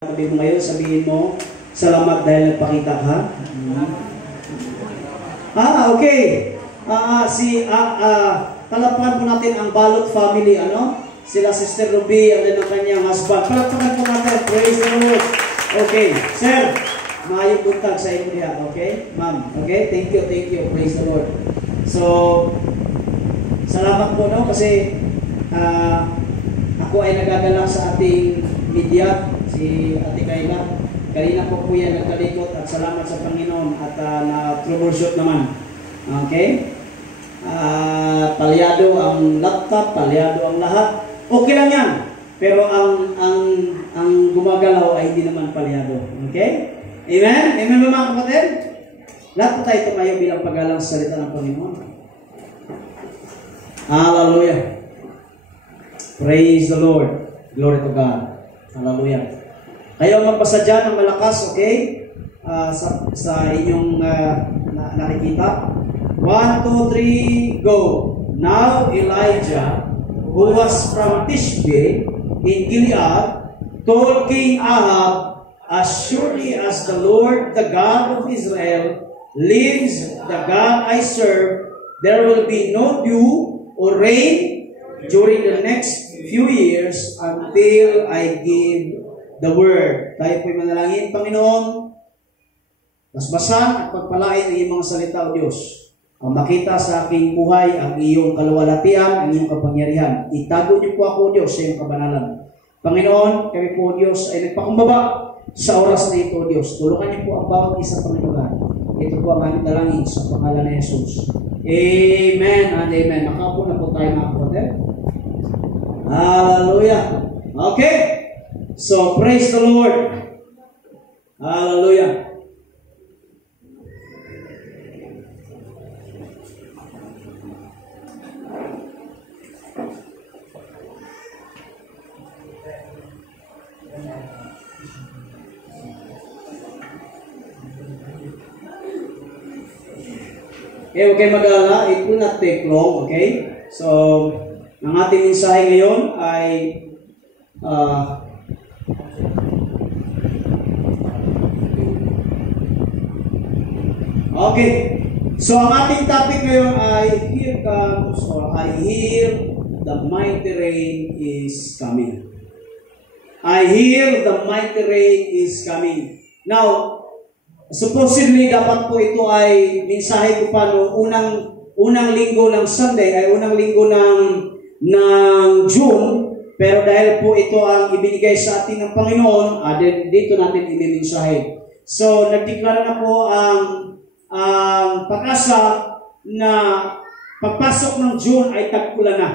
Sabi mo ngayon, sabihin mo, salamat dahil nagpakita ka. Okay. Talapakan po natin ang Balot family, ano? Sila Sister Ruby and then ang kanyang husband. Palakpakan po natin. Praise the Lord. Okay. Sir, maayong buntag sa inyo niya. Okay? Ma'am. Okay? Thank you. Praise the Lord. So, salamat po, no? Kasi ako ay nagagalak sa ating media, si Ate Kayla. Kanina po yan nagkalikot at salamat sa Panginoon at na-troubleshoot naman. Okay? Palyado ang laptop, palyado ang lahat. Okay lang yan. Pero ang gumagalaw ay hindi naman palyado. Okay? Amen? Amen ba mga kapatid? Lahat po tayo tumayo bilang paggalang sa salita ng Panginoon. Hallelujah. Praise the Lord. Glory to God. Hallelujah. Kayo magpasa dyan ng malakas, okay? Sa inyong nakikita. 1, 2, 3, go. Now Elijah, who was from Tishbe in Gilead, told King Ahab, as surely as the Lord, the God of Israel, lives, the God I serve, there will be no dew or rain during the next few years until I give the word. Tayo po'y manalangin. Panginoon, basbasan at pagpalain ang iyong mga salita, O Diyos. Ang makita sa aking buhay ang iyong kaluwalhatian, ang iyong kapangyarihan. Itago niyo po ako, O Diyos, sa iyong kabanalan. Panginoon, kami po, O Diyos, ay nagpakumbaba sa oras na ito, O Diyos. Tulungan niyo po ang bawat isa, Panginoon. Ito po ang aming dalangin sa pangalan ni Jesus. Amen and amen. Nakaupo na po tayo, mga kapatid. Hallelujah. Okay. So, praise the Lord. Hallelujah. Okay, huwag kayo mag-alala. It will not take long, okay? So, ang ating mensahe ngayon ay okay. So, ang ating topic ngayon ay here comes, or I hear the mighty rain is coming. I hear the mighty rain is coming. Now, supposedly, dapat po ito ay mensahe ko pa noong unang linggo ng Sunday, ay unang linggo ng June, pero dahil po ito ang ibinigay sa atin ng Panginoon, dito natin i-mensahe. So, nagdeklara na po ang pag-asa na pagpasok ng June ay tag-ulan na.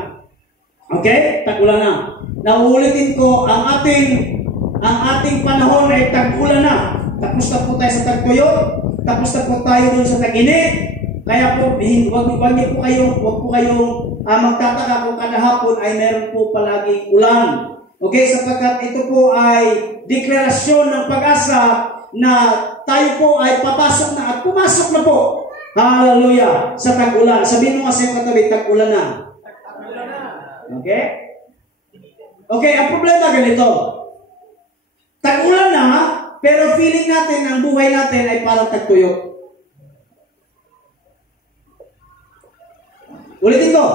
Okay? Tag-ulan na. Nauulitin ko, ang ating panahon ay tag-ulan na. Tapos na po tayo sa tagtuyot, tapos na po tayo doon sa tag-init. Kaya po, huwag po kayong magtataka kung kada hapon ay meron po palaging ulan. Okay, sapagkat ito po ay deklarasyon ng pag-asa na tayo po ay papasok na at pumasok na po. Hallelujah! Sa tag-ulan. Sabihin mo nga sa iyong katabi, tag-ulan na. Okay? Okay, ang problema ganito. Tag-ulan na, pero feeling natin, ang buhay natin ay parang tagtuyot. Ulitin ko.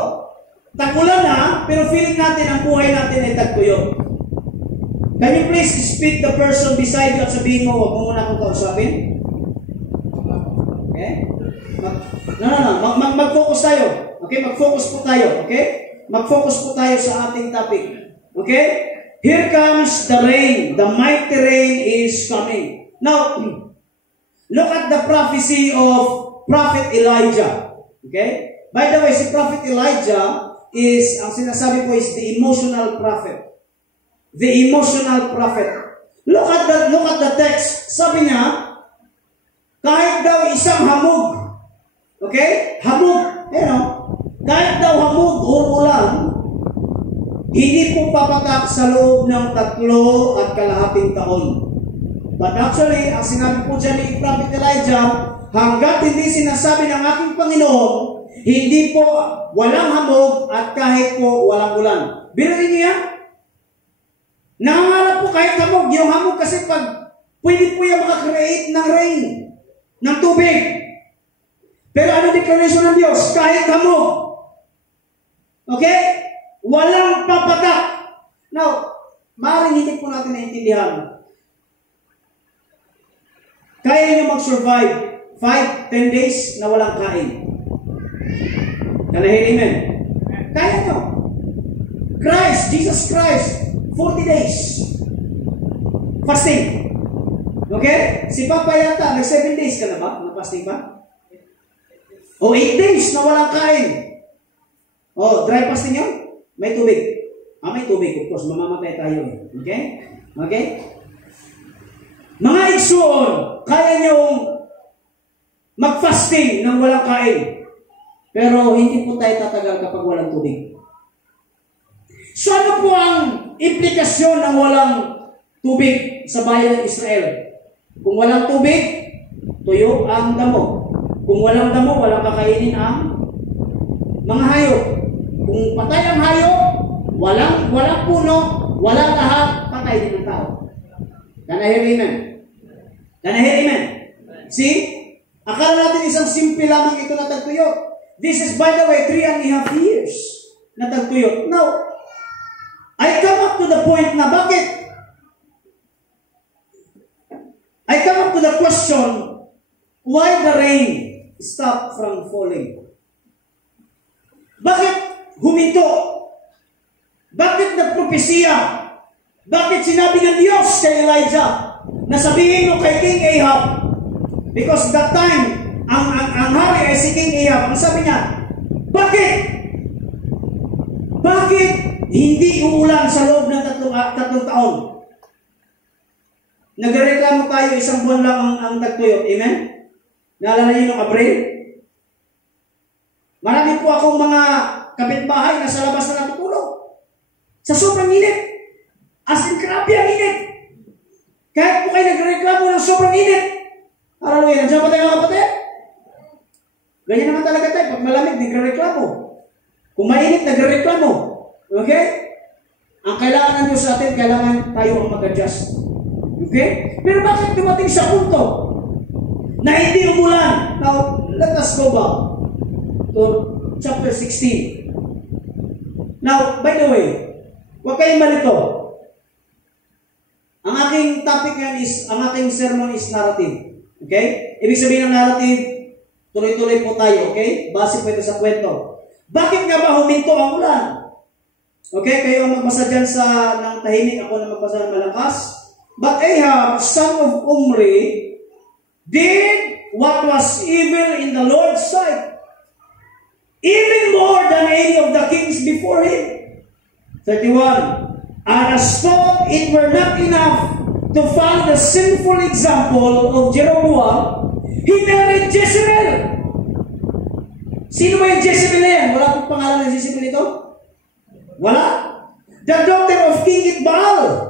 Tag-ulan na, pero feeling natin, ang buhay natin ay tagtuyot. Can you please speak the person beside you at sabihin mo, huwag mo muna akong kausapin? Okay? Mag-focus tayo. Okay? Mag-focus po tayo. Okay? Mag-focus po tayo sa ating topic. Okay? Here comes the rain. The mighty rain is coming. Now, look at the prophecy of Prophet Elijah. Okay? By the way, si Prophet Elijah is, ang sinasabi ko is the emotional prophet. The emotional prophet. Look at the text. Sabi niya, kahit daw isang hamog. Okay? Hamog. Kahit daw hamog o ulan, hindi po papatak sa loob ng 3.5 taon. But actually, ang sinabi po dyan ni Prophet Elijah, hanggat hindi sinasabi ng aking Panginoon, hindi po walang hamog at kahit po walang ulan. Biruin niya, Nangangarap po kahit hamog. Yung hamog kasi pag pwede po yung makakreate ng rain, ng tubig. Pero ano declaration ng Diyos? Kahit hamog. Okay? Walang papatak. Now, maaaring hindi po natin naintindihan. Kaya nyo mag-survive 5-10 days na walang kain. Can I hear amen? Kaya nyo. Jesus Christ, 40 days. Fasting. Okay? Si Papa yata, nag-7 days ka na ba? Na-fasting pa? O 8 days na walang kain. O, dry fasting yun? May tubig. May tubig, of course. Mamamatay tayo. Okay? Okay? Mga igsoon, kaya niyong mag-fasting nang walang kain. Pero hindi po tayo tatagal kapag walang tubig. So ano po ang implikasyon ng walang tubig sa bayan ng Israel? Kung walang tubig, tuyo ang damo. Kung walang damo, walang kakainin ang mga hayop. Kung patay ang hayop, walang puno, walang lahat, patay din ang tao. Can I hear amen? Can I hear amen? See? Akala natin isang simple lamang ito na tagtuyot. This is, by the way, 3.5 years na tagtuyot. Now, I come up to the point na bakit? I come up to the question, why the rain stopped from falling? Bakit huminto? Bakit nagpropesiya? Bakit sinabi ng Diyos kay Elijah na sabihin mo kay King Ahab? Because that time, ang hari ay si King Ahab. Ang sabi niya, bakit hindi uulan sa loob ng tatlong taon? Nagreklamo tayo, isang buwan lang ang tagtuyot. Amen? Naalala niyo ng Abril? Marami po akong mga kapitbahay na sa labas na natutulog. Sa sobrang init. As in, grabe ang init. Kahit po kayo nagreklamo ng sobrang init. Hallelujah. Nandiyan pa tayo mga kapatid? Ganyan naman talaga tayo. Pag malamig, nagreklamo. Kung mainit, nagreklamo. Okay? Ang kailangan ng Diyos sa atin, kailangan tayo ang mag-adjust. Okay? Pero bakit dumating sa punto na hindi umulan? Now, let us go back to chapter 16. Now, by the way, huwag kayong malito. Ang aking topic ngayon is, ang aking sermon is narrative. Okay? Ibig sabihin ng narrative, tuloy-tuloy po tayo. Okay? Base po ito sa kwento. Bakit nga ba huminto ang ulan? Okay? Kayo ang magbasa dyan ng tahimik. Ako na magbasa ng malakas. But Ahab, son of Omri, did what was evil in the Lord's sight, even more than any of the kings before him. 31. And as though it were not enough to follow the sinful example of Jeroboam, he married Jezebel. Sino ba yung Jezebel na yan? Wala pong pangalan ng Jezebel ito? Wala. The daughter of King Itbaal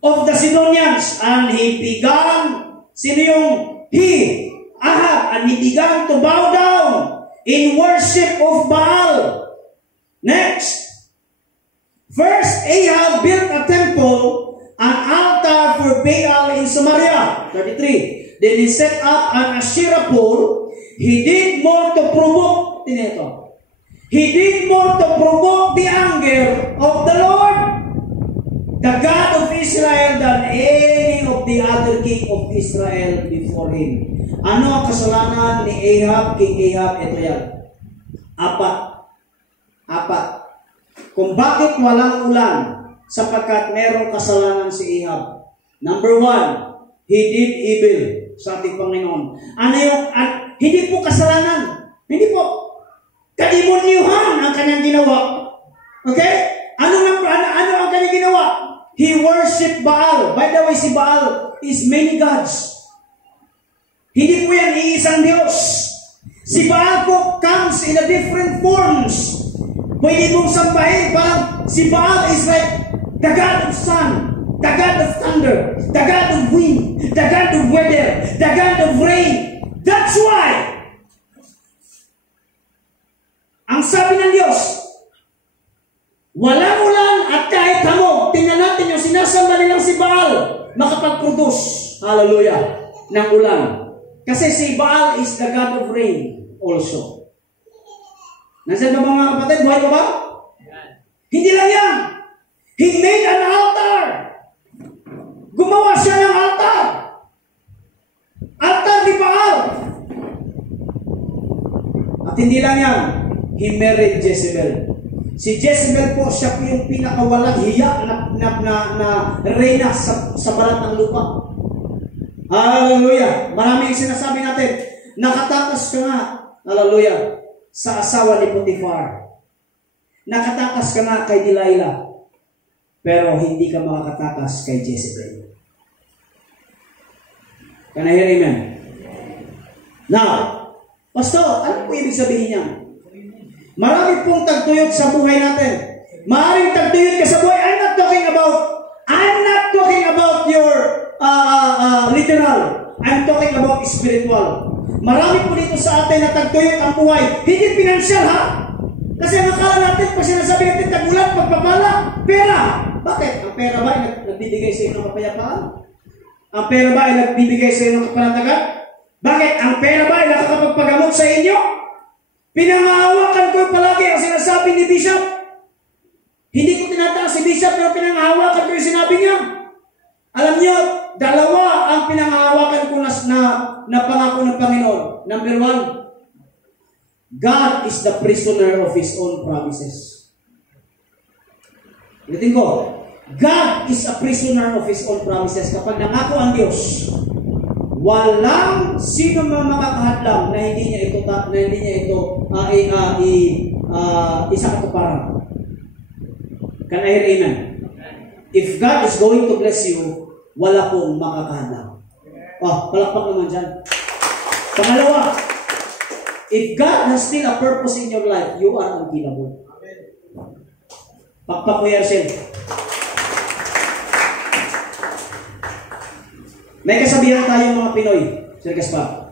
of the Sidonians. And he began, sino yung he? Ahab. And he began to bow down in worship of Baal. Next. First, Ahab built a temple, an altar for Baal in Samaria. 33. Then he set up an Asherah pole. He did more to provoke, he did more to provoke the anger of the Lord, the God of Israel, than any of the other king of Israel before him. Ano ang kasalanan ni Ahab, King Ahab? Ito yan. Apat. Kung bakit walang ulan, sapagkat merong kasalanan si Ahab. Number 1, he did evil sa ating Panginoon. Ano yung, hindi po kasalanan. Hindi po. Kademonyuhan ang kanyang ginawa. Okay? Ano ang kanyang ginawa? He worshiped Baal. By the way, si Baal is many gods. Hindi po yan iisang Diyos. Si Baal po comes in a different forms. Pwede mong sambahin, parang si Baal is like the God of sun, the God of thunder, the God of wind, the God of weather, the God of rain. That's why ang sabi ng Diyos, walang ulan at kahit hamog. Tingnan natin yung sinasamba makapag-produce, hallelujah, ng ulan. Kasi si Baal is the God of rain also. Nasaan ba mga kapatid? Buhay pa ba? Hindi lang yan. He made an altar. Gumawa siya ng altar. Altar ni Baal. At hindi lang yan. He married Jezebel. Si Jezebel po, siya po yung pinakawalang hiya na reyna sa balat ng lupa. Hallelujah. Maraming sinasabi natin, nakatakas ka nga, hallelujah, sa asawa ni Potiphar. Nakatakas ka nga kay Delilah. Pero hindi ka makakatakas kay Jezebel. Can I hear amen? Now, Pastor, ano po ibig sabihin niya? Marami pong tagtuyot sa buhay natin. Maraming tagtuyot ka sa buhay. I'm not talking about your literal. I'm talking about spiritual. Marami po dito sa atin na tagtuyot ang buhay. Hindi pinansyal, ha? Kasi ang akala natin, pag sinasabi natin tagulat, pagpapala, pera. Bakit? Ang pera ba ay nagbibigay sa inyo ng kapayapaan? Ang pera ba ay nagbibigay sa inyo ng kapanatagan? Bakit? Ang pera ba ay nakakapagpagamot sa inyo? Pinangahawakan ko palagi ang sinasabi ni Bishop. Hindi ko tinataas si Bishop, pero pinangahawakan ko yung sinabi niya. Alam niyo, dalawa ang pinangahawakan ko na pangako ng Panginoon. Number 1, God is the prisoner of His own promises. Ulitin ko, God is a prisoner of His own promises. Kapag nangako ang Diyos, walang sino man makakahadlang na hindi niya ito isa katuparan. Can I hear amen? If God is going to bless you, wala pong makakahadlang. Palakpak naman dyan. Pangalawa, if God has still a purpose in your life, you are unkillable. Pakpak ko Yersel. May kasabihan tayong mga Pinoy, Sir Gaspar,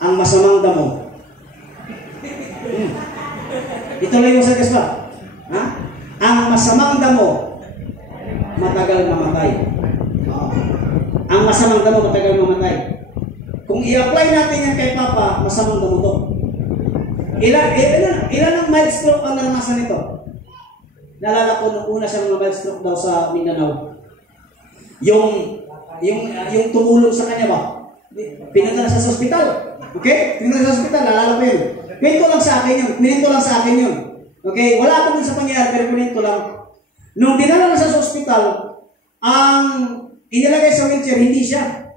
ang masamang damo. Ituloy mo, Sir Gaspar. Ha? Ang masamang damo, matagal mamatay. Ang masamang damo, matagal mamatay. Kung i-apply natin yan kay Papa, masamang damo to. Ilan ang mild stroke ang naranasan nito? Naalala ko nung una siya mga mild stroke daw sa Mindanao. Yung tumulong sa kanya ba? Pinunta na sa ospital. Okay? Pinunta sa ospital, naalala ko yun. Kwento lang sa akin yun. Okay? Wala ako dun sa pangyayari, pero kwento lang. Nung dinala na sa ospital, ang inilagay sa wheelchair, hindi siya.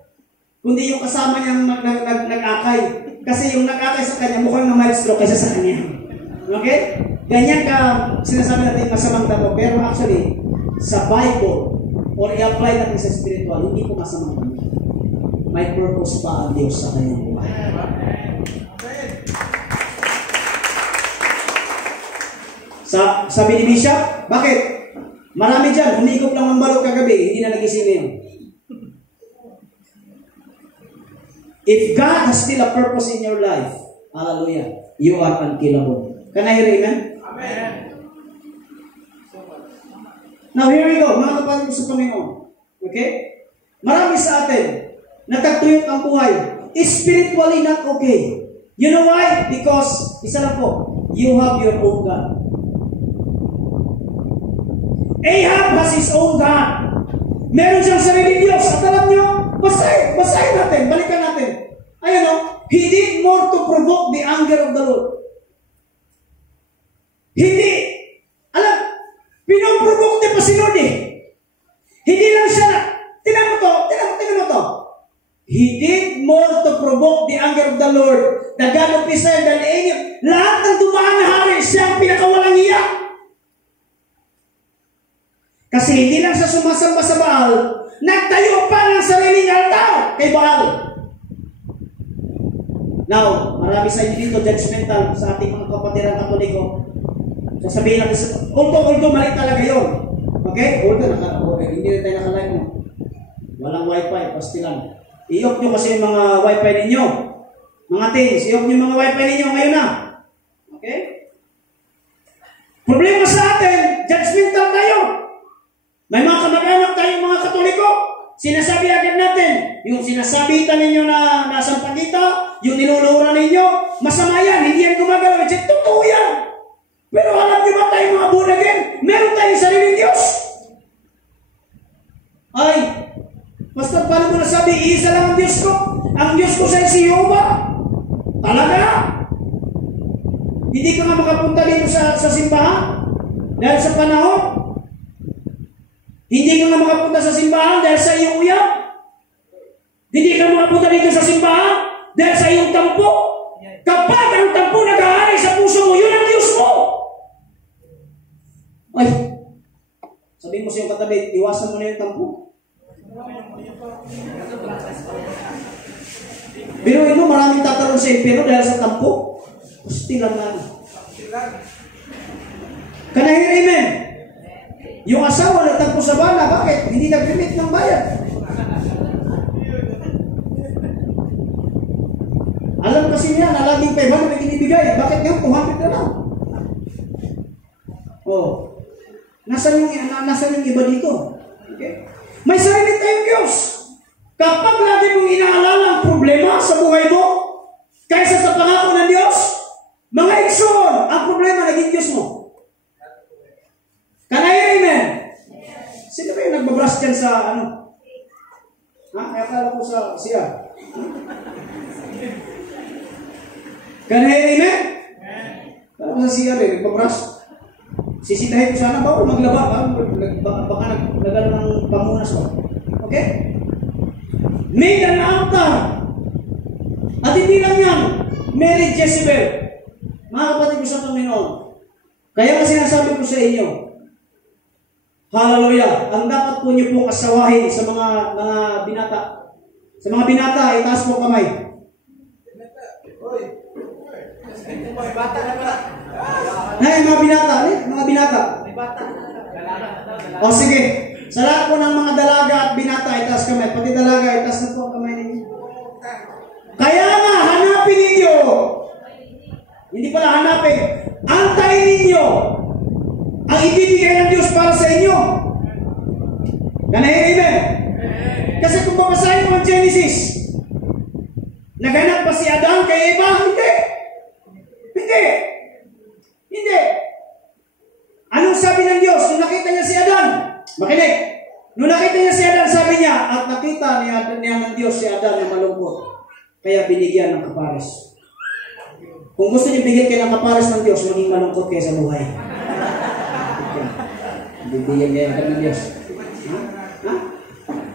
Kundi yung kasama niyang nag-akay. Kasi yung nag-akay sa kanya, mukhang na mild stroke kaysa sa kanya. Okay? Ganyan ka sinasabi natin masamang damo. Pero actually, sa Bible, or i-apply natin sa spiritual, hindi po masamang damo. May purpose pa ang Diyos sa kanyang buhay. Sabi ni Bishop, bakit? Marami dyan, humigop lang ng balot kagabi, hindi na nagising ngayon. If God has still a purpose in your life, hallelujah, you are unkillable. Can I hear amen? Amen. Now here we go, mga kapatid sa Panginoon. Okay? Marami sa atin, natagtuyot ang buhay. Spiritually not okay. You know why? Because, isa lang po, you have your own God. Ahab has his own God. Meron siyang sariling Diyos. At alam nyo, basahin natin, balikan natin. Ayan o, he did more to provoke the anger of the Lord. Hindi. Alam, pinoprovoke niya pa si Lord eh. Hindi lang siya, tinan mo to. He did more to provoke the anger of the Lord. The God of Israel, the angel. Lahat ng dumaan na hari, siya ang pinakawalang hiya. Kasi hindi lang siya sumasamba sa Baal, nagtayo pa ng sariling altar kay Baal. Now, marami sa inyo dito judgmental sa ating mga kapatiran Katoliko. Sasabihin natin, although mali talaga yun. Okay? Hindi na tayo nakalive mo. Walang wifi, pastilan. I-off nyo kasi yung mga wifi ninyo. Mga teens, i-off nyo yung mga wifi ninyo ngayon na. Okay? Problema sa atin, judgmental tayo. May mga kamag-anak tayong mga Katoliko. Sinasabi agad natin, yung sinasabitan ninyo na nasa pagita, yung nilulura ninyo, masama yan, hindi yan gumagalaw. Totoo yan. Pero alam nyo ba tayo mga born again? Meron tayong sariling Diyos. Ay, Pastor, paano mo nasabi, iisa lang ang Diyos ko? Ang Diyos ko sa si Jehovah. Talaga? Hindi ka nga makapunta dito sa simbahan? Dahil sa panahon? Hindi ka nga makapunta sa simbahan dahil sa iyong uyak? Hindi ka makapunta dito sa simbahan dahil sa iyong tampo? Kapag ang tampo nag-aaray sa puso mo, yun ang Diyos mo! Ay, sabihin mo sa iyong katabi, iwasan mo na yung tampo. Pero ito, maraming tatalon sa impero dahil sa tampo. Gusti lang na. Can I hear amen? Yung asawa nagtampo sa bala, bakit? Hindi nag-remit ng bayad. Alam kasi niya na laging 500 na binibigay. Bakit ngayon 200 na lang? Oh. Nasaan yung iba dito? Okay? May sarili tayong Diyos. Kapag lagi mong inaalala ang problema sa buhay mo, kaysa sa pangako ng Diyos, mga ikson, ang problema naging Diyos mo. Can I hear amen? Sino ba yung nagbabrush dyan sa ano? Ha? Akala ko sa siya. Can I hear amen? Akala ko sa siya rin, nagbabrush. Sisitahin ko sana ba o maglaba? Baka nagala ng pamunas ko. Okay? Made an altar. At hindi lang yan, married Jezebel. Mga kapatid ko sa Panginoon. Kaya kasi sinasabi ko sa inyo, hallelujah, ang dapat po niyo pong asawahin sa mga binata. Sa mga binata, itaas po kamay. Ay, mga binata. O sige, sa lahat po ng mga dalaga at binata, itaas kamay. Pati dalaga, itaas na po ang kamay ninyo. Kaya nga, hanapin ninyo. Hindi pala hanapin. Antayin ninyo ang ibibigay ng Diyos para sa inyo. Ganahin, amen? Kasi kung babasahin mo ang Genesis, naghanap ba si Adan kay Eva? Hindi. Anong sabi ng Diyos nung nakita niya si Adan? Makinig. Nung nakita niya si Adan, sabi niya, at nakita niya ng Diyos si Adan na malungkot. Kaya binigyan ng kapares. Kung gusto niyo bigyan kayo ng kapares ng Diyos, maging malungkot kayo sa buhay. Bibigyan kayo ng Diyos. Ha?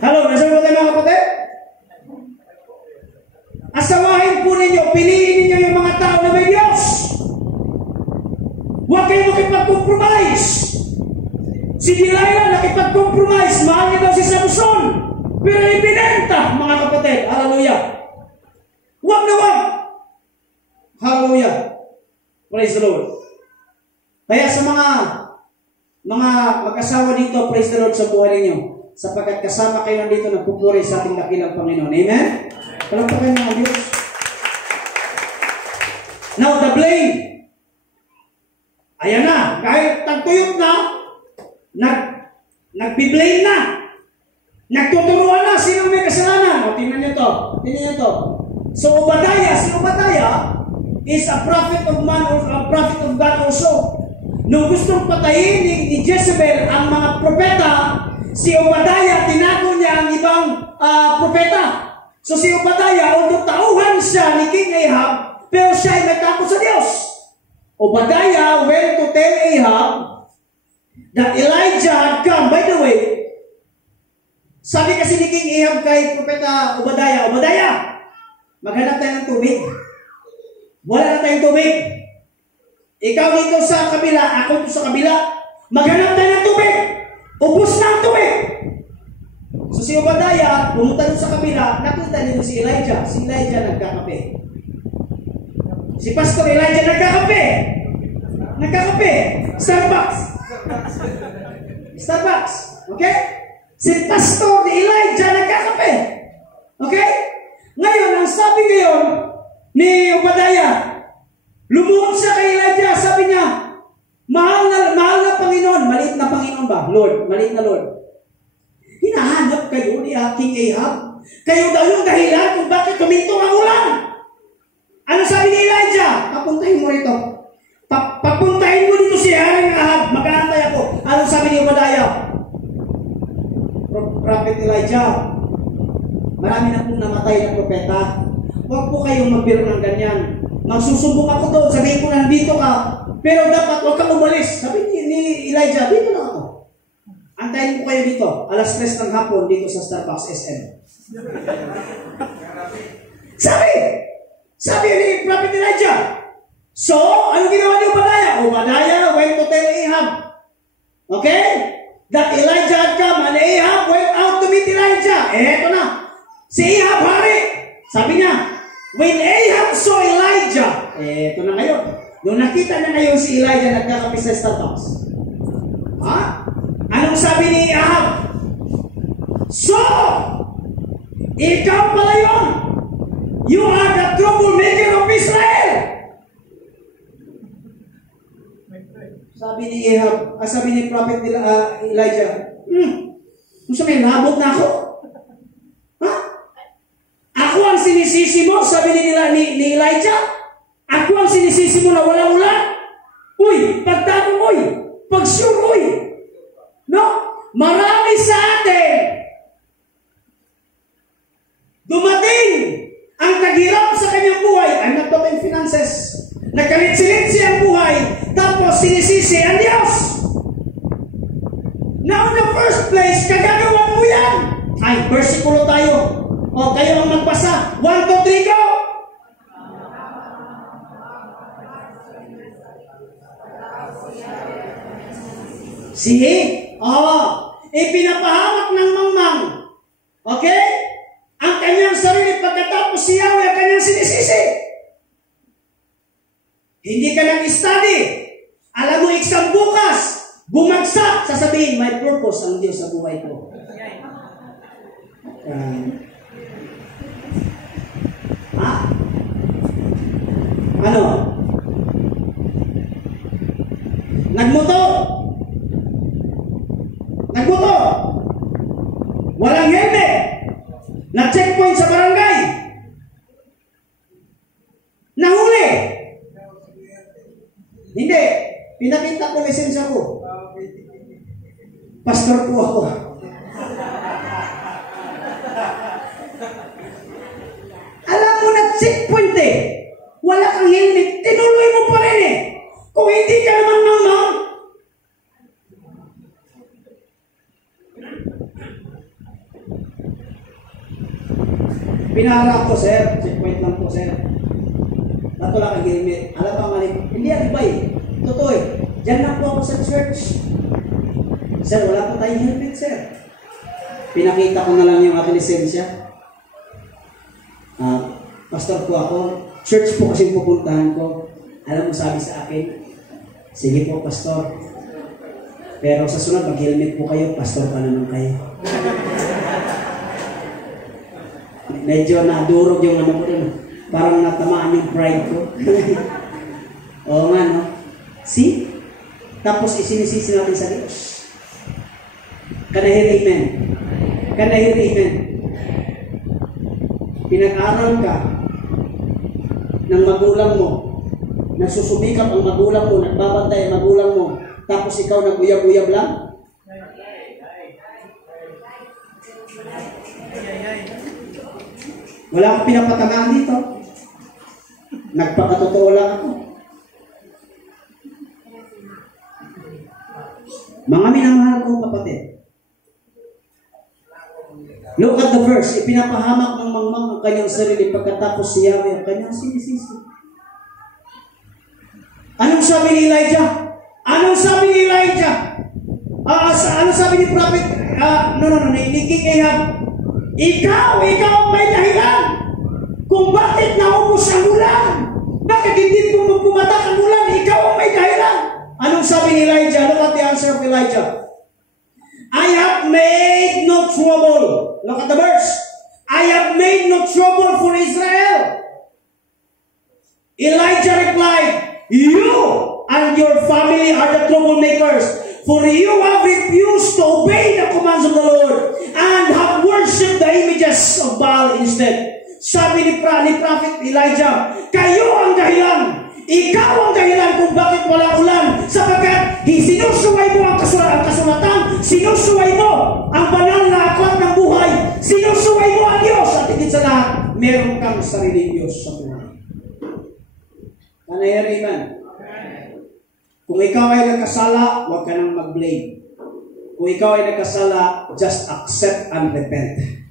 Hello, nasa mo tayo mga kapatid? Asawahin po ninyo, piliin ninyo yung mga tao na may Diyos. Huwag kayo makipag-compromise. Si Delilah nakipag-compromise. Mahal niya daw si Samson. Pero ibinenta, mga kapatid. Hallelujah. Huwag na huwag. Hallelujah. Praise the Lord. Kaya sa mga mag-asawa dito, praise the Lord sa buhay ninyo. Sapagkat kasama kayo nandito nagpupuri sa ating dakilang Panginoon. Amen? Palagpakan niyo ang Diyos. Now, the blame. Ayan na. Kahit tagtuyot na, nagbiblame na. Nagtuturuan na. Sino may kasalanan? O, tingnan niyo to. So, Obadiah, si Obadiah is a prophet of man or a prophet of God also. Nung gustong patayin ni Jezebel ang mga propeta, si Obadiah, tinago niya ang ibang propeta. So si Obadiah, although tauhan siya ni King Ahab, pero siya ay nagtakot sa Diyos. Obadiah went to tell Ahab that Elijah had come. By the way, sabi kasi ni King Ahab kay propeta Obadiah, maghanap tayo ng tubig. Wala na tayong tubig. Ikaw dito sa kabila, ako dito sa kabila. Maghanap tayo ng tubig. Ubus na ang tubig. So si Obadiah, pumunta doon sa kabila, nakita nito si Elijah. Si Elijah nagkakape. Si Pastor Elijah nagkakape. Starbucks. Okay? Si Pastor Elijah nagkakape. Okay? Ngayon, ang sabi ngayon ni Obadiah, lumuhod siya kay Elijah, sabi niya, mahal na Panginoon. Maliit na Panginoon ba? Lord, maliit na Lord. Hinahanap daw kayo ni King Ahab. Kayo daw yung dahilan kung bakit kuminto ang ulan. Ano sabi ni Elijah? Papuntahin mo rito. Papuntahin mo dito si Haring Ahab. Mag-aantay ako. Ano sabi ni Obadiah? Prophet Elijah, marami na pong namatay na propeta. Huwag po kayong magbiro ng ganyan. Magsusubok ako doon. Sabihin ko na nandito ka. Pero dapat huwag kang umalis. Sabi ni Elijah, dito na ako. Antayin ko kayo dito. Alas 3 ng hapon dito sa Starbucks SM. Sabi ni Prophet Elijah. So, ano ginawa ni Obadiah? Obadiah went to tell Ahab. Okay? That Elijah had come and Ahab went out to meet Elijah. Eto na. Si Ahab hari. Sabi niya, when Ahab saw Elijah, eto na ngayon. Nung nakita na ngayon si Elijah nagkakape sa Starbucks. Ha? Anong sabi ni Ahab? So, ikaw pala yun. You are the troublemaker of Israel. Sabi ni Ahab, sabi ni Prophet Elijah, kung may nabot na ako? Ha? Ako ang sinisisi mo, sabi ni Elijah? Ako ang sinisisi mo na walang ulan? Uy, pagtapong uy, pag-sure uy. No? Marami sa atin. Dumating ang taghirap sa kanyang buhay. I'm not talking finances. Nagkalit-silit ang buhay, tapos sinisisi ang Diyos. Now, in the first place, kagagawa mo yan. Ay, versikulo tayo. O, kayo ang magbasa. 1, 2, 3, go! See? Ipinapahamak ng mangmang. Okay? Ang kanyang sarili pagkatapos si Yahweh ang kanyang sinisisi. Hindi ka nag-study. Alam mo, exam bukas. Bumagsak. Sasabihin, may purpose ang Diyos sa buhay ko. Ano? Nagmotor. Walang helmet. Na-checkpoint sa barangay. Nahuli. Hindi. Pinakita ko lisensya ko. Pastor po ako. Alam mo na checkpoint eh. Wala kang helmet. Tinuloy mo pa rin eh. Kung hindi ka naman mama. Pinara ko, sir. Checkpoint lang po, sir. Dato lang ang helmet. Alam pa mali. Hindi yan iba eh. Totoo eh. Diyan lang po ako sa church. Sir, wala po tayong helmet, sir. Pinakita ko na lang yung aking lisensya. Pastor po ako. Church po kasi pupuntahan ko. Alam mo sabi sa akin, sige po, pastor. Pero sa sunod, mag-helmet po kayo. Pastor pa naman kayo. Medyo nadurog yung ano ko dun. Parang natamaan yung pride ko. Oo nga, no? See? Tapos isinisisi natin sa Diyos. Can I hear amen? Can I hear amen? Pinag-aral ka ng magulang mo. Nagsusumikap ang magulang mo, nagbabantay ang magulang mo. Tapos ikaw nag-uyab-uyab lang? Wala akong pinapatamaan dito. Nagpakatotoo lang ako. Mga minamahal kong kapatid. Look at the verse. Ipinapahamak ng mangmang ang kanyang sarili pagkatapos si Yahweh ang kanyang sinisisi. Anong sabi ni Elijah? Anong sabi ni Elijah? Ano sabi ni Prophet? Ni King Ahab. Ikaw ang may dahilan kung bakit naubos ang ulan. Bakit hindi pumatak ang ulan? Ikaw ang may dahilan. Anong sabi ni Elijah? Look at the answer of Elijah. I have made no trouble. Look at the verse. I have made no trouble for Israel. Elijah replied, you and your family are the troublemakers. For you have refused to obey the commands of the Lord and have worshipped the images of Baal instead. Sabi ni Prophet Elijah, kayo ang dahilan. Ikaw ang dahilan kung bakit wala ulan. Sapagkat sinusuway mo ang kasulatan, sinusuway mo ang banal na aklat ng buhay, sinusuway mo ang Diyos, at higit sa lahat, meron kang sariling Diyos sa buhay. Kanayan, amen. Kung ikaw ay nagkasala, huwag ka nang mag-blame. Kung ikaw ay nagkasala, just accept and repent.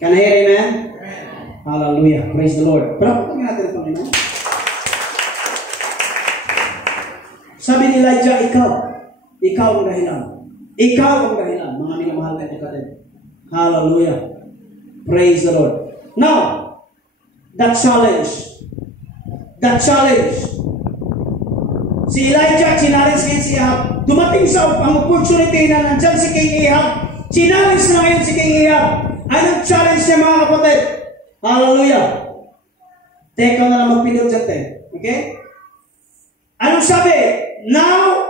Can I hear amen? Hallelujah. Praise the Lord. Pero pagpagin natin ang Panginoon. Sabi ni Elijah, ikaw ang dahilan. Ikaw ang dahilan, mga minamahal na kapatid. Hallelujah. Praise the Lord. Now, that challenge. Si Elijah, challenge ngayon si Ahab. Dumating sa ang opportunity na nandyan si King Ahab. Challenge na ngayon si King Ahab. Anong challenge niya, mga kapatid? Hallelujah. Teka na lang magpindot dyan, okay? Anong sabi? Now,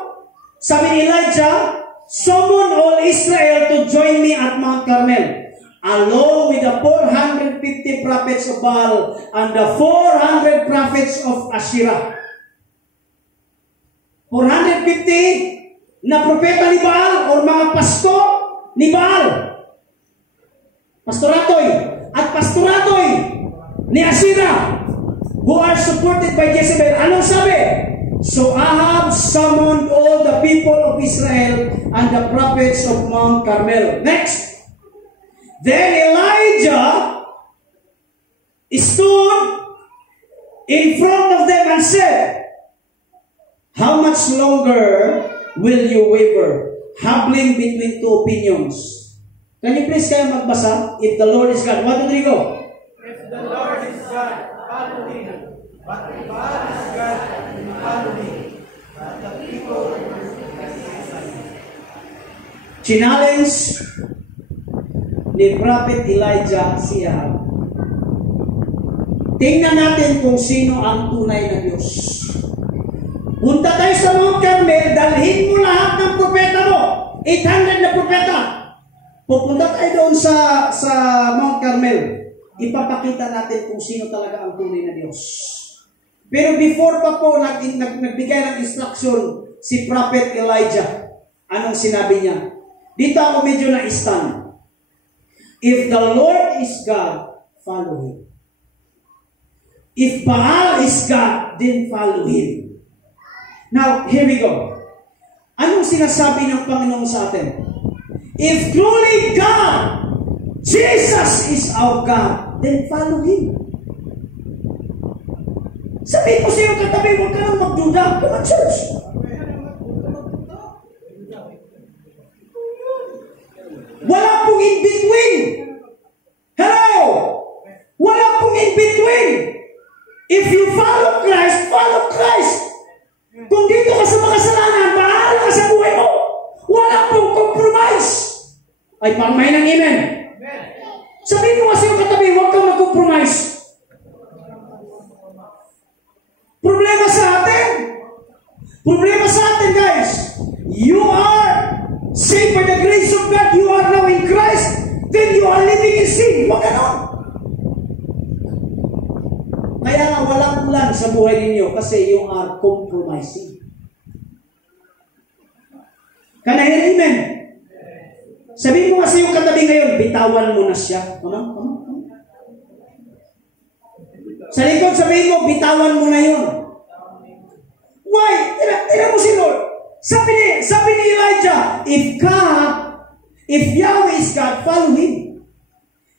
sabi ni Elijah, summon all Israel to join me at Mount Carmel, along with the 450 prophets of Baal and the 400 prophets of Asherah. 450 na propeta ni Baal o mga pasto ni Baal. Pastoratoy at pastoratoy ni Asherah who are supported by Jezebel. Anong sabi? So Ahab summoned all the people of Israel and the prophets of Mount Carmel. Next. Then Elijah stood in front of them and said, how much longer will you waver, haggling between two opinions? Can you please kayo magbasa? If the Lord is God. 1, 2, 3, go. If the Lord is God, follow him. But if God is God, follow him. But the people will challenge ni Prophet Elijah si Ahab. Tingnan natin kung sino ang tunay na Diyos. Punta tayo sa Mount Carmel, dalhin mo lahat ng propeta mo. 800 na propeta. Pupunta tayo doon sa Mount Carmel. Ipapakita natin kung sino talaga ang tunay na Diyos. Pero before pa po nagbigay ng instruction si Prophet Elijah, anong sinabi niya? Dito ako medyo na-stand. If the Lord is God, follow Him. If Baal is God, then follow Him. Now, here we go. Anong sinasabi ng Panginoon sa atin? If truly God, Jesus is our God, then follow Him. Sabihin ko sa iyo katabi, huwag ka nang magduda. Come on, church. Wala pong in between. Hello? Wala pong in between. If you follow Christ, follow Christ. Kung dito ka sa makasalanan, bahala ka sa buhay mo. Wala pong compromise. Ay, parang may nang amen. Sabihin mo kasi yung katabi, huwag kang mag-compromise. Problema sa atin. Problema sa atin, guys. You are saved by the grace of God. You are now in Christ. Then you are living in sin. Huwag ganon. Kaya nga walang ulan sa buhay ninyo kasi you are compromising. Can I hear amen? Sabihin mo kasi yung katabi ngayon, bitawan mo na siya. Come on. Sa likod, sabihin mo, bitawan mo na yun. Why? Tira mo si Lord. Sabi ni Elijah, if Yahweh is God, follow Him.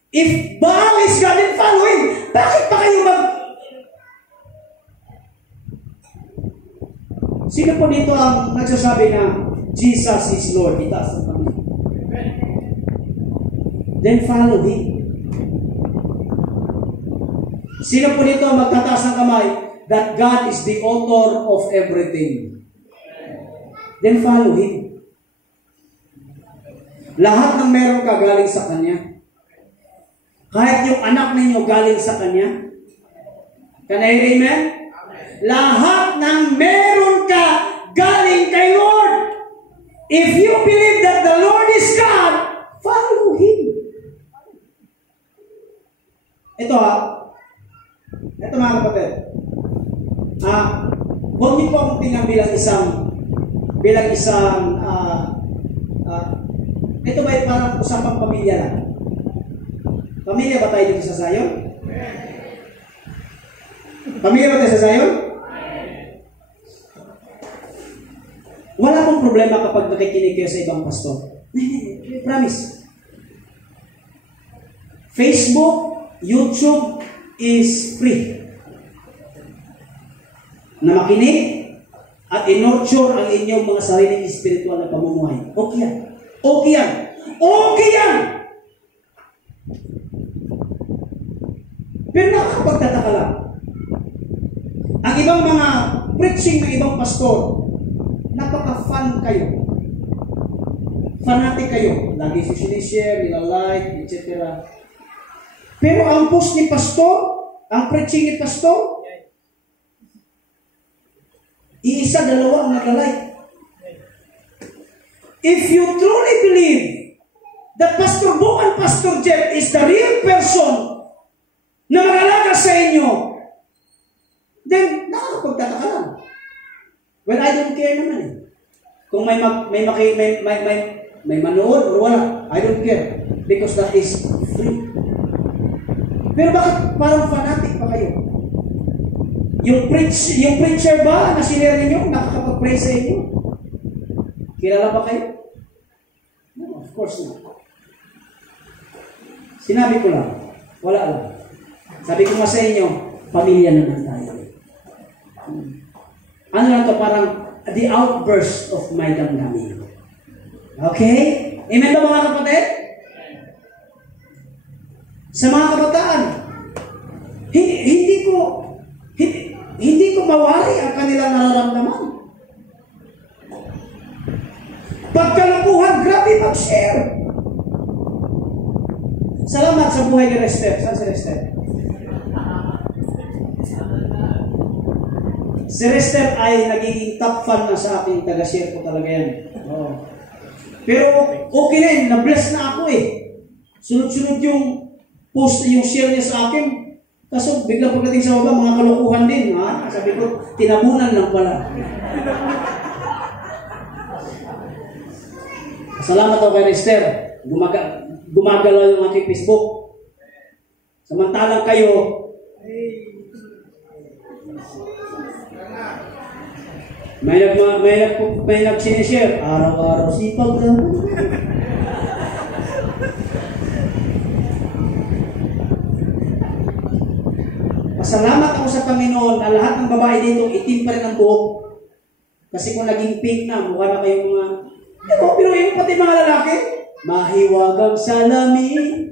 If Baal is God, then follow Him. Bakit pa kayo Sino po dito ang nagsasabi na Jesus is Lord? Itaas ang kami. Then follow Him. Sino po dito ang magtataas ng kamay that God is the author of everything? Then follow Him. Lahat ng meron ka galing sa Kanya. Kahit yung anak ninyo galing sa Kanya. Can I hear amen? Lahat ng meron ka galing kay Lord. If you believe that the Lord is God, follow Him. Ito mga kapatid. Huwag niyo po akong tingnan bilang isang ito ba ay parang usapang pamilya lang? Pamilya ba tayo dito sa Zion? Pamilya ba tayo sa Zion? Wala pong problema kapag nakikinig kayo sa ibang pastor. Promise. Facebook, YouTube is free. Na makinig at in-nurture ang inyong mga sariling spiritual na pamumuhay. Okay yan. Okay yan. Okay yan! Pero nakakapagtataka lang. Ang ibang mga preaching ng ibang pastor, napaka-fun kayo. Fanatic kayo. Lagi sinishare, nilalike, etc. Pero ang post ni pastor, ang preaching ni pastor, iisa, dalawa ang nakalike. If you truly believe that Pastor Bo and Pastor Jeff is the real person na mag-alaga sa inyo, then nakakapagtataka lang. Well, I don't care naman eh. Kung may manood or wala, I don't care. Because that is free. Pero bakit parang fanatic pa kayo? Yung preacher ba na sinare ninyo, nakakapag-pray sa inyo? Kilala ba kayo? No, of course not. Sinabi ko lang, wala lang. Sabi ko nga sa inyo, pamilya naman tayo. Ano lang to, parang the outburst of my damdamin. Okay? Amen ba mga kapatid? Sa mga kabataan, hindi ko mawari ang kanilang nararamdaman. Pagkalukuhan, grabe mag-share. Salamat sa buhay ni Rester. Saan si Rester? Si Rester ay nagiging top fan na sa aking taga-share ko talaga yan. Oh. Pero okay na yun, na-bless na ako eh. Sunod-sunod yung post, yung share niya sa akin. Kaso biglang pagdating sa baba, mga kalukuhan din. Ha? Sabi ko, tinabunan lang pala. Salamat ako kay Rester. Gumagalaw yung aking Facebook. Samantalang kayo, may nag-sinishare. Araw-araw sipag lang. Pasalamat ako sa Panginoon na lahat ng babae dito itim pa rin ang buhok. Kasi kung naging pink na, mukha na kayong mga pero yun pati mga lalaki, mahiwagang salamin.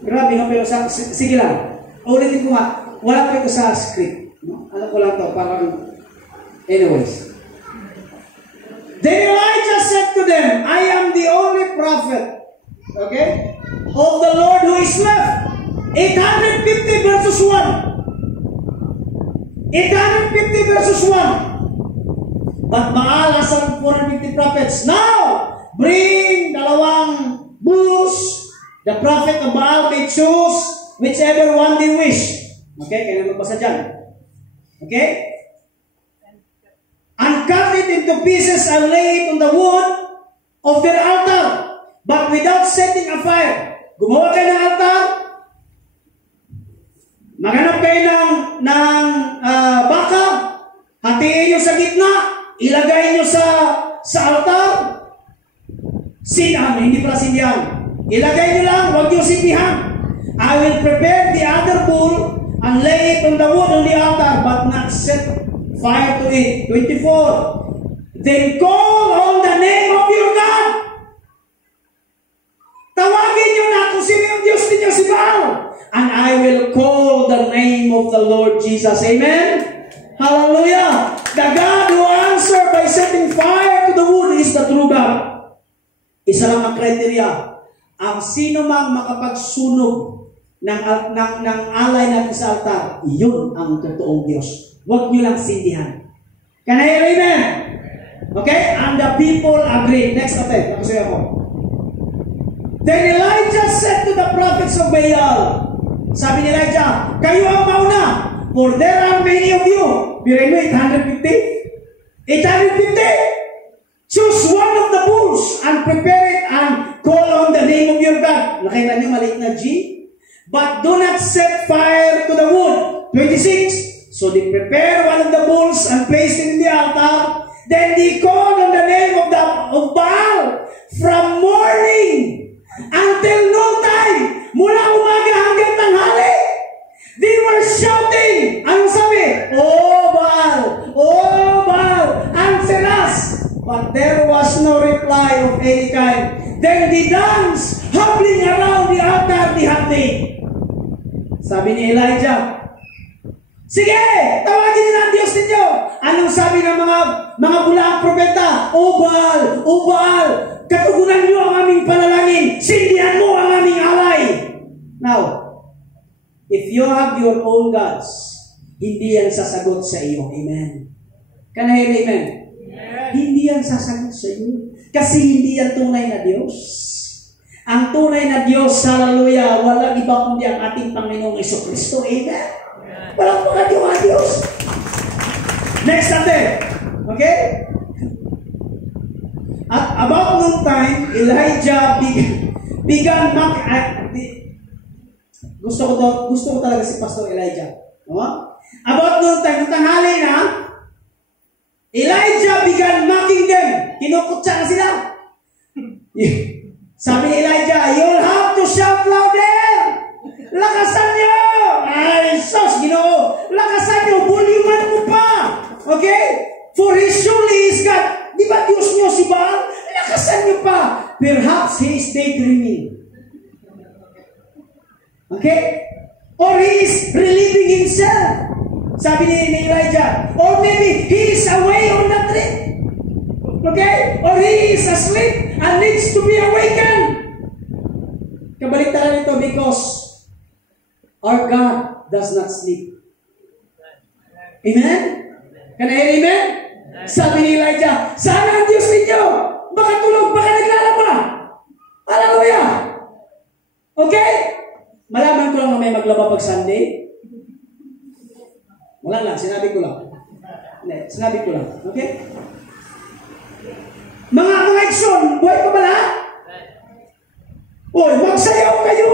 Grabe no, pero sige lang. Ulitin ko nga, wala pa ito sa script. No? Ano ko lang to, parang, anyways. Then Elijah said to them, I am the only prophet, okay, of the Lord who is left. 850 verses 1. 850 verses 1. But Baal has 450 prophets. Now, bring dalawang bulls. The prophet of Baal may choose whichever one they wish. Okay, kaya magbasa dyan. Okay? And cut it into pieces and lay it on the wood of their altar, but without setting a fire. Gumawa kayo ng altar. Maghanap kayo ng baka, hatiin nyo sa gitna, ilagay nyo sa altar. Hindi pala sindihan. Ilagay nyo lang, huwag nyo sindihan. I will prepare the other bull and lay it on the wood on the altar, but not set fire to it. 24. Then call on the name of your God. Tawagin nyo na kung sino yung Diyos ninyo, si Baal. And I will call the name of the Lord Jesus. Amen? Hallelujah! The God who answered by setting fire to the wood is the true God. Isa lang ang criteria. Ang sino mang makapagsunog ng alay natin sa altar, iyon ang totoong Diyos. Huwag nyo lang sindihan. Can I hear amen? Okay? And the people agreed. Next natin. Nakusuya ko. Then Elijah said to the prophets of Baal, sabi ni Elijah, kayo ang mauna, for there are many of you. Biray mo, 850? 850? Choose one of the bulls and prepare it and call on the name of your God. Nakita niyo maliit na G? But do not set fire to the wood. 26. So they prepare one of the bulls and place it in the altar. Then they called on the name of Baal from morning until noontime. Mula umaga hanggang tanghali. They were shouting. Ano sabi? Oh Baal! Oh Baal! Answer us! But there was no reply of any kind. Then they danced, hobbling around the altar they had made. Sabi ni Elijah, sige, tawagin niyo ang Diyos ninyo. Anong sabi ng mga bulaang propeta? O Baal, katugunan niyo ang aming panalangin. Sindihan mo ang aming alay. Now, if you have your own gods, hindi yan sasagot sa iyo. Amen. Can I hear amen? Amen. Hindi yan sasagot sa iyo. Kasi hindi yan tunay na Diyos. Ang tunay na Diyos, hallelujah, walang iba kundi ang ating Panginoong Jesucristo. Amen? Walang pagkatiyo ang Diyos. Next natin. Okay? At about noon time, Elijah began gusto ko talaga si Pastor Elijah. No? About noon time, tanghali na, Elijah began mocking them. Kinukutsa na sila. Sabi ni Elijah, you'll have to shout louder. Lakasan nyo. Ay, sos, Ginoo. Lakasan nyo. Voluman mo pa. Okay? For he surely is God. Di ba Diyos nyo si Baal? Lakasan nyo pa. Perhaps he is daydreaming. Okay? Or he is relieving himself. Sabi ni Elijah. Or maybe he is away on the trip. Okay? Or he is asleep and needs to be awakened. Kabaliktaran ito because our God does not sleep. Amen? Can I hear amen? Sabi ni Elijah, sana ang Diyos ninyo, baka tulog, baka naglalaba. Hallelujah! Okay? Malaman ko lang na may maglaba pag Sunday. Wala lang, sinabi ko lang. Sinabi ko lang. Okay? Mga action, buhay pa ba lahat? Oy, magsayaw kayo!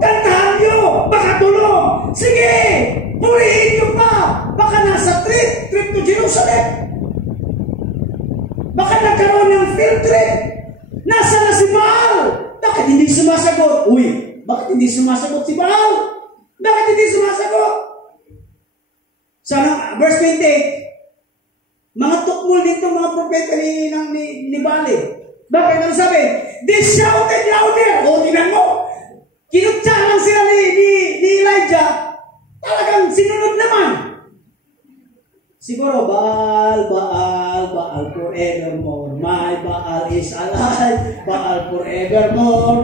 Kantahan nyo! Baka tulong! Sige! Purihin nyo pa! Baka nasa trip to Jerusalem. Baka nagkaroon ng field trip. Nasa na si Baal? Bakit hindi sumasagot? Uy, bakit hindi sumasagot si Baal? Bakit hindi sumasagot? Sana, verse 28, mga tukmol dito, mga propeta ni Baal. Bakit? Ano sabi? They shouted louder. O, tingnan mo. Kinutsa lang sila ni Elijah. Talagang sinunod naman. Siguro, Baal forevermore. My Baal is alive. Baal forevermore.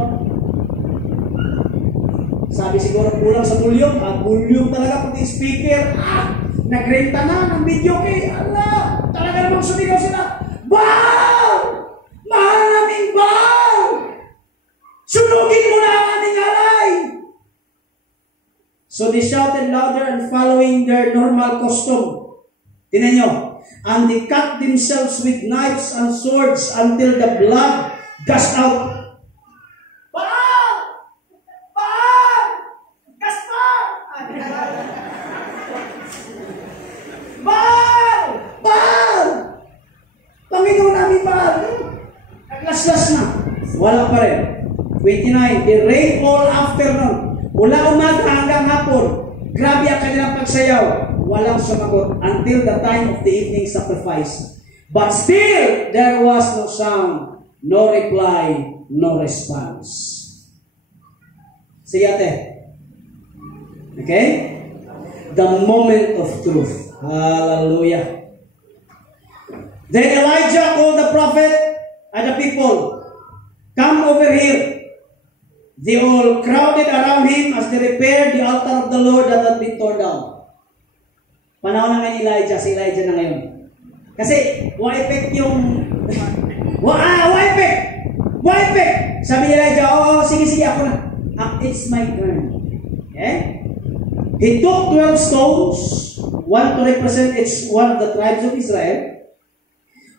Sabi siguro kulang sa bulyong. Bulyong talaga pati speaker. Nagrenta na ng video kay Allah. Talaga namang sumigaw sila. Baal! Mahal naming Baal! Sunugin mo na ang aming alay! So they shouted louder and following their normal custom. Tingnan nyo. And they cut themselves with knives and swords until the blood gushed out. Baal! Baal! Gaspar! Baal! Baal! Panginoon namin Baal! Naglaslas na. Wala pa rin. 29. They rained all afternoon. Mula umaga hanggang hapon. Grabe ang kanilang pagsayaw. Walang sumagot until the time of the evening sacrifice. But still, there was no sound, no reply, no response. Sige ate. Okay? The moment of truth. Hallelujah. Then Elijah called the prophet and the people, come over here. They all crowded around him as they repaired the altar of the Lord that had been torn down. Panahon na ngayon Elijah, si Elijah na ngayon. Kasi, wa-effect yung... wa-effect! Wa-effect! Sabi ni Elijah, sige, ako na. It's my turn. Okay? He took 12 stones, one to represent one of the tribes of Israel,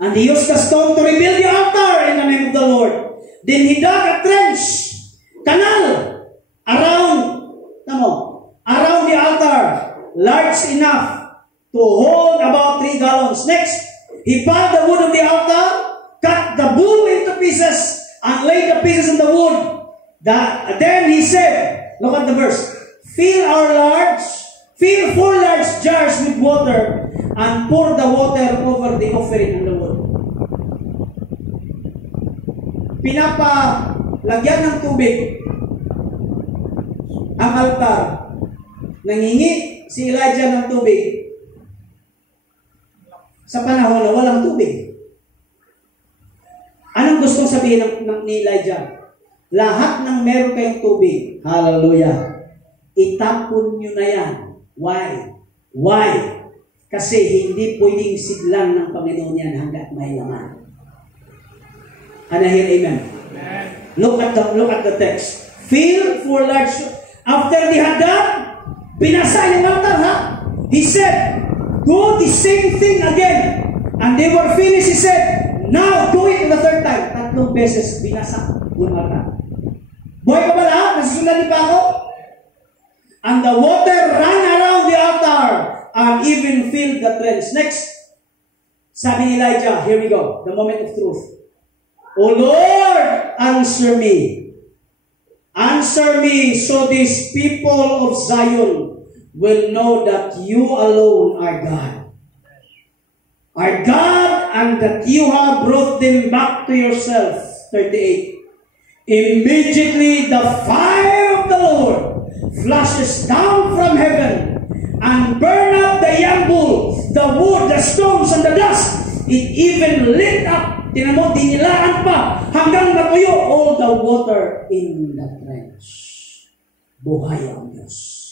and he used the stone to rebuild the altar in the name of the Lord. Then he dug a trench, canal, around the altar, large enough to hold about 3 gallons. Next, he piled the wood of the altar, cut the bull into pieces, and laid the pieces on the wood. Then he said, look at the verse, fill 4 large jars with water, and pour the water over the offering and the wood. Pinapalagyan ng tubig ang altar. Nangingi si Elijah ng tubig sa panahon na walang tubig. Anong gustong sabihin ni Elijah? Lahat ng meron kayong tubig, hallelujah, itapon nyo na yan. Why? Kasi hindi pwedeng sidlan ng Panginoon yan hanggat may laman. Can I hear amen? Look at the text. Fill 4 large. After they had done, binasa yung altar, ha? He said, do the same thing again. And they were finished. He said, now do it the 3rd time. 3 beses binasa yung altar. Buhay ka ba lahat? Nasusundan niyo pa ako? And the water ran around the altar and even filled the trench. Next, sabi ni Elijah, here we go, the moment of truth. O Lord, answer me. Answer me so these people of Zion will know that you alone are God. Are God, and that you have brought them back to yourself. 38. Immediately the fire of the Lord flashes down from heaven and burn up the young bull, the wood, the stones, and the dust. It even lit up, dinilaan pa, hanggang natuyo all the water in the trench. Buhay ang Diyos.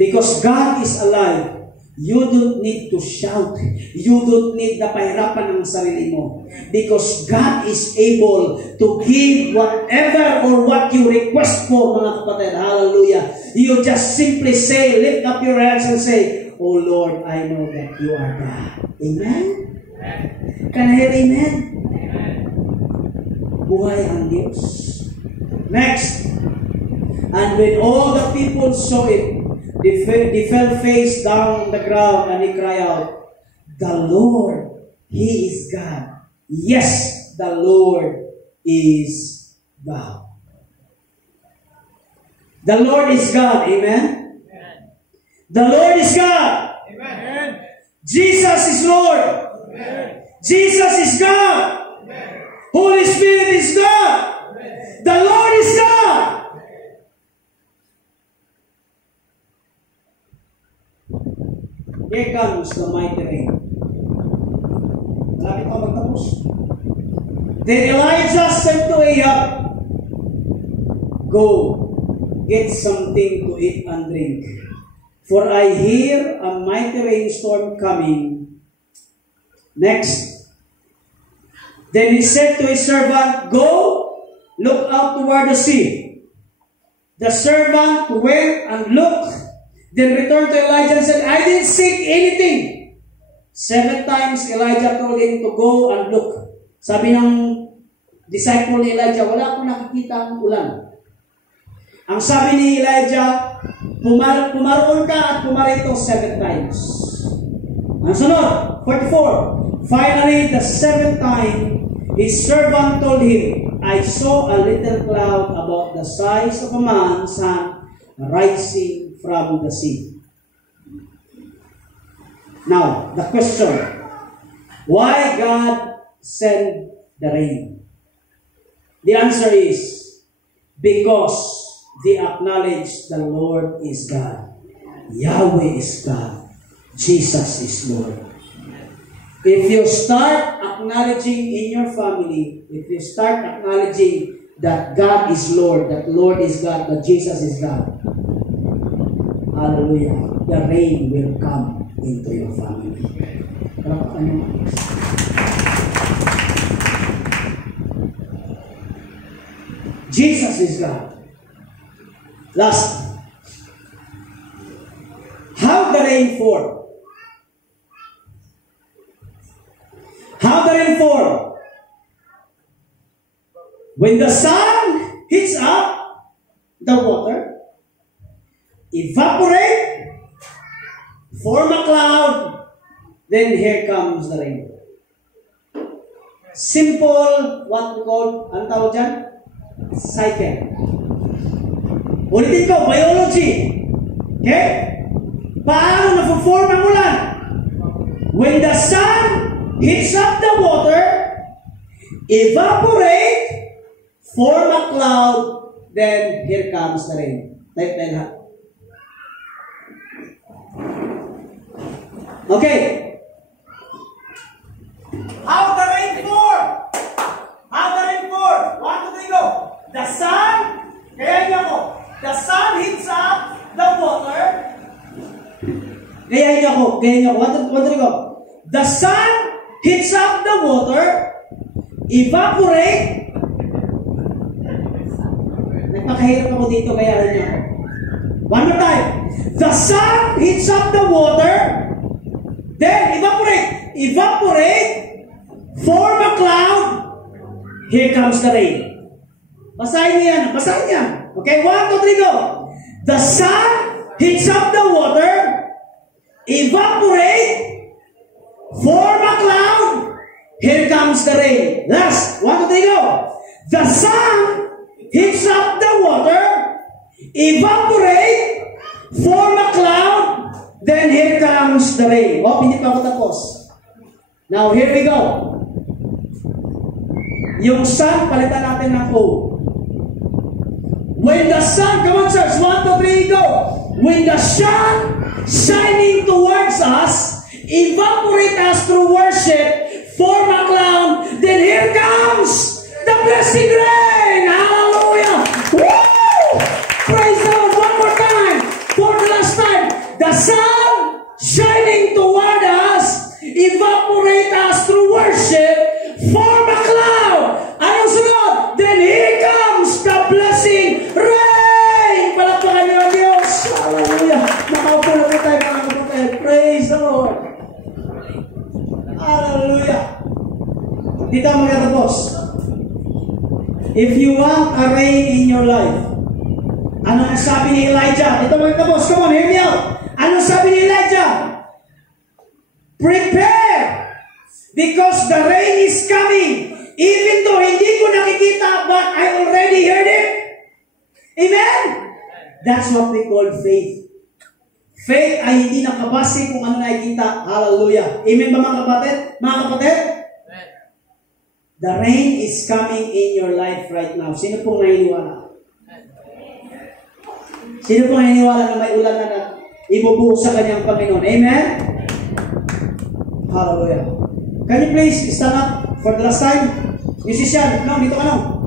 Because God is alive, you don't need to shout. You don't need na pahirapan ng sarili mo. Because God is able to give whatever or what you request for, mga kapatid. Hallelujah. You just simply say, lift up your hands and say, oh Lord, I know that you are God. Amen? Can I hear amen? Buhay ang Diyos. Next. And when all the people saw it, they fell face down on the ground and they cried out, the Lord, He is God. Yes, the Lord is God. The Lord is God. Amen? The Lord is God. Amen. Jesus is Lord. Amen. Jesus is God. Amen. Holy Spirit is God. Amen. The Lord is God. Here comes the mighty rain. Malapit pa magtapos. Then Elijah said to Ahab, go, get something to eat and drink, for I hear a mighty rainstorm coming. Next. Then he said to his servant, go, look out toward the sea. The servant went and looked, then returned to Elijah and said, I didn't see anything. 7 times Elijah told him to go and look. Sabi ng disciple ni Elijah, wala akong nakikita ang ulan. Ang sabi ni Elijah, pumaroon ka at pumarito 7 times. Ang sunod, 44. Finally, the 7th time, his servant told him, I saw a little cloud about the size of a man's hand rising from the sea. Now, the question, why God sent the rain? The answer is, because they acknowledge the Lord is God. Yahweh is God. Jesus is Lord. If you start acknowledging in your family, if you start acknowledging that God is Lord, that Lord is God, that Jesus is God, hallelujah, the rain will come into your family. Jesus is God. Last. How the rain fall? How the rain fall? When the sun hits up the water, evaporate, form a cloud, then here comes the rain. Simple, what we call, ang tawag dyan? Cycle. Ulitin ko, biology. Okay? Paano na-form ang ulan? When the sun hits up the water, evaporate, form a cloud, then here comes the rain. Type na lahat. Okay. How the rain pour? How the rain pour? 1, 2, 3, go. The sun, kaya niya ko, the sun hits up the water. Kaya niya ko, 1, 2, 3, go. The sun hits up the water, evaporate. Nagpakahirap ako dito, kaya niya ko. One more time. The sun hits up the water, then evaporate, form a cloud, here comes the rain. Basahin niyo yan. Okay, 1, 2, 3, go. The sun hits up the water, evaporate, form a cloud, here comes the rain. Last, 1, 2, 3, go. The sun hits up the water, evaporate, form a cloud, then here comes the rain. Oh, hindi pa ako tapos. Now, here we go. Yung sun, palitan natin ng O. When the sun, come on church, 1, 2, 3, go. When the sun shining towards us, evaporate us through worship, form a cloud, then here comes the blessing rain. Hallelujah. Woo! Praise the Lord. One more time. For the last time. The sun shining toward us, evaporate us through worship, form a cloud. Anong sunod? Then here comes the blessing rain. Palakpakan niyo ang Diyos. Hallelujah. Makaupo na po tayo, mga kapatid. Praise the Lord. Hallelujah. Dito ang magtatapos. If you want a rain in your life, ano ang sabi ni Elijah? Ito magtatapos. Come on, hear me out. Ano sabi ni Elijah? Prepare, because the rain is coming. Even though hindi ko nakikita, but I already heard it. Amen? That's what we call faith. Faith ay hindi nakabase kung ano nakikita. Hallelujah. Amen ba mga kapatid? Mga kapatid? The rain is coming in your life right now. Sino pong naniniwala? Sino pong naniniwala na may ulan na ibubuhos sa kanyang Panginoon? Amen? Hallelujah. Can you please stand up for the last time? Musician, no, dito ka no.